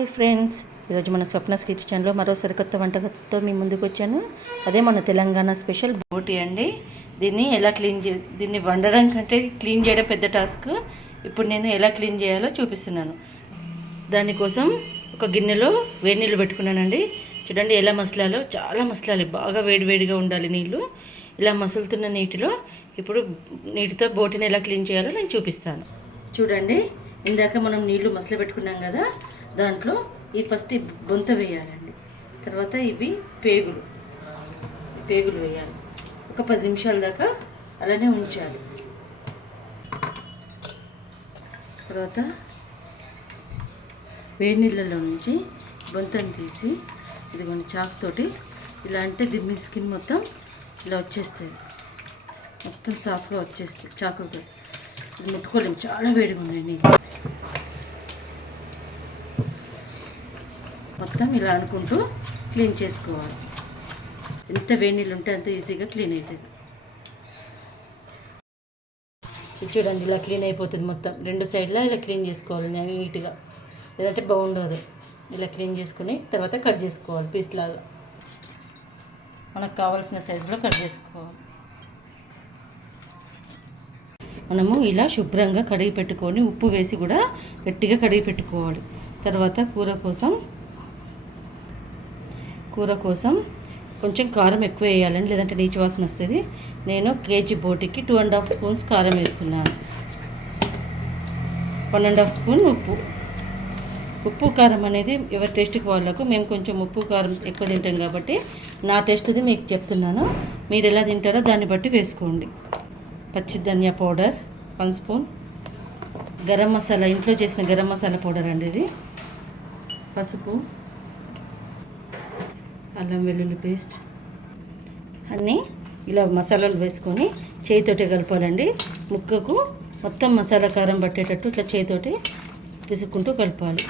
Hi friends, ఈరోజు మన స్వప్నస్ కిచెన్లో మరో సరికొత్త వంటకంతో మీ ముందుకు వచ్చాను. అదే మన తెలంగాణ స్పెషల్ బోటి అండి. దీన్ని వండడం కంటే క్లీన్ చేయడం పెద్ద టాస్క్. ఇప్పుడు నేను ఎలా క్లీన్ చేయాలో చూపిస్తున్నాను. దానికోసం ఒక గిన్నెలో వేడి నీళ్ళు పెట్టుకున్నానండి. చూడండి ఎలా మసలాలో, చాలా మసలాలి, బాగా వేడివేడిగా ఉండాలి నీళ్ళు. ఇలా మసులుతున్న నీటిలో ఇప్పుడు నీటితో బోటిని ఎలా క్లీన్ చేయాలో నేను చూపిస్తాను. చూడండి, ఇందాక మనం నీళ్లు మసలు పెట్టుకున్నాం కదా, దాంట్లో ఫస్ట్ బొంత వేయాలండి. తర్వాత ఇవి పేగులు వేయాలి. ఒక 10 నిమిషాల దాకా అలానే ఉంచాలి. తర్వాత వేడి నీళ్ళలో నుంచి బొంతను తీసి ఇదిగోండి చాకుతోటి ఇలా అంటే దీని స్కిన్ మొత్తం ఇలా వచ్చేస్తుంది, మొత్తం సాఫ్ట్గా వచ్చేస్తుంది చాకుతో. ఇది ముట్టుకోలేము, చాలా వేడిగా ఉన్నాయి నీళ్ళు. మొత్తం ఇలా అనుకుంటూ క్లీన్ చేసుకోవాలి. ఎంత వేడి నీళ్ళు ఉంటే అంత ఈజీగా క్లీన్ అవుతుంది. ఇది చూడండి, ఇలా క్లీన్ అయిపోతుంది మొత్తం. 2 సైడ్లా ఇలా క్లీన్ చేసుకోవాలి నీట్గా, లేదంటే బాగుండదు. ఇలా క్లీన్ చేసుకుని తర్వాత కట్ చేసుకోవాలి పీస్ లాగా. మనకు కావాల్సిన సైజులో కట్ చేసుకోవాలి. మనము ఇలా శుభ్రంగా కడిగి పెట్టుకొని ఉప్పు వేసి కూడా గట్టిగా కడిగి పెట్టుకోవాలి. తర్వాత కూర కోసం కొంచెం కారం ఎక్కువ వేయాలండి, లేదంటే నీచు వాసన వస్తుంది. నేను కేజీ బోటికి 2.5 స్పూన్స్ కారం వేస్తున్నాను. 1.5 స్పూన్ ఉప్పు కారం అనేది ఎవరి టేస్ట్కి వాళ్ళకు. మేము కొంచెం ఉప్పు కారం ఎక్కువ తింటాం కాబట్టి నా టేస్ట్ది మీకు చెప్తున్నాను. మీరు ఎలా తింటారో దాన్ని బట్టి వేసుకోండి. పచ్చి ధనియా పౌడర్ 1 స్పూన్, గరం మసాలా, ఇంట్లో చేసిన గరం మసాలా పౌడర్ అండి ఇది. పసుపు, అల్లం వెల్లుల్లి పేస్ట్ అన్నీ ఇలా మసాలాలు వేసుకొని చేయితోటి కలపాలండి. ముక్కకు మొత్తం మసాలా కారం పట్టేటట్టు ఇట్లా చేయితోటి పిసుక్కుంటూ కలపాలి.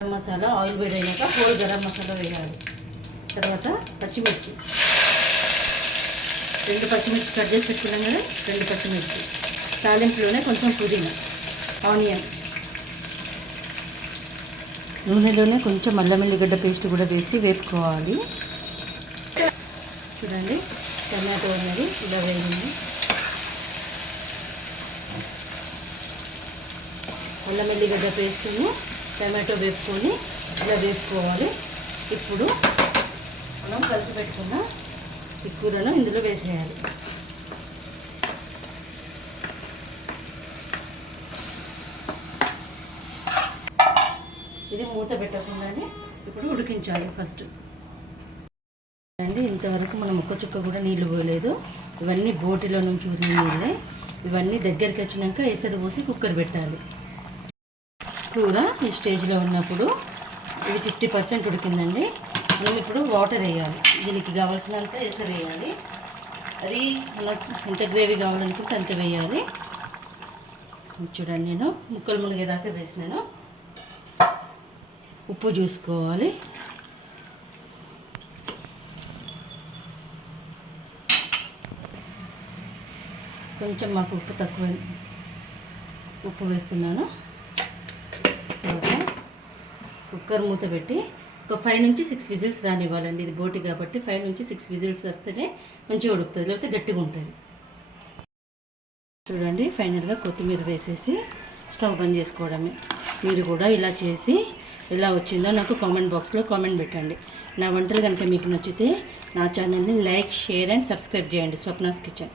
గరం మసాలా ఆయిల్ వేడైనాక హోల్ గరం మసాలా వేయాలి. తర్వాత పచ్చిమిర్చి, 2 పచ్చిమిర్చి కట్ చేసి పెట్టుకున్నాం కదా, 2 పచ్చిమిర్చి. తాలింపులోనే కొంచెం పుదీనా, ఆనియన్, నూనెలోనే కొంచెం అల్లం వెల్లిగడ్డ పేస్ట్ కూడా వేసి వేపుకోవాలి. చూడండి, టమాటో అనేది ఇలా వేయండి. అల్లం వెల్లిగడ్డ పేస్ట్ను టమాటో వేపుకొని ఇలా వేపుకోవాలి. ఇప్పుడు మనం కలిపి పెట్టుకున్న ఈ కూరను ఇందులో వేసేయాలి. ఇది మూత పెట్టకుండానే ఇప్పుడు ఉడికించాలి ఫస్ట్ అండి. ఇంతవరకు మనం ఒక్క చుక్క కూడా నీళ్ళు పోయలేదు. ఇవన్నీ బోటిలో నుంచి ఊరిన నీళ్ళే. ఇవన్నీ దగ్గరికి వచ్చినాక ఎసరు పోసి కుక్కర్ పెట్టాలి. కూర ఈ స్టేజ్లో ఉన్నప్పుడు ఇది 50% ఉడికిందండి. మనం ఇప్పుడు వాటర్ వేయాలి. దీనికి కావాల్సినంత ఎసరు వేయాలి. అది మనకు ఎంత గ్రేవీ కావాలనుకుంటే అంత వేయాలి. చూడండి, నేను ముక్కలు మునిగేదాకా వేసినాను. ఉప్పు చూసుకోవాలి. కొంచెం మాకు ఉప్పు తక్కువ, ఉప్పు వేస్తున్నాను. తర్వాత కుక్కర్ మూత పెట్టి ఒక 5 నుంచి 6 విజిల్స్ రానివ్వాలండి. ఇది బోటి కాబట్టి 5 నుంచి 6 విజిల్స్ వస్తేనే మంచిగా ఉడుకుతుంది, లేకపోతే గట్టిగా ఉంటుంది. చూడండి, ఫైనల్గా కొత్తిమీర వేసేసి స్టవ్ బంద్ చేసుకోవడమే. మీరు కూడా ఇలా చేసి ఎలా వచ్చిందో నాకు కామెంట్ బాక్స్లో కామెంట్ పెట్టండి. నా వంటలు కనుక మీకు నచ్చితే నా ఛానల్ని లైక్, షేర్ అండ్ సబ్స్క్రైబ్ చేయండి. స్వప్నాస్ కిచెన్.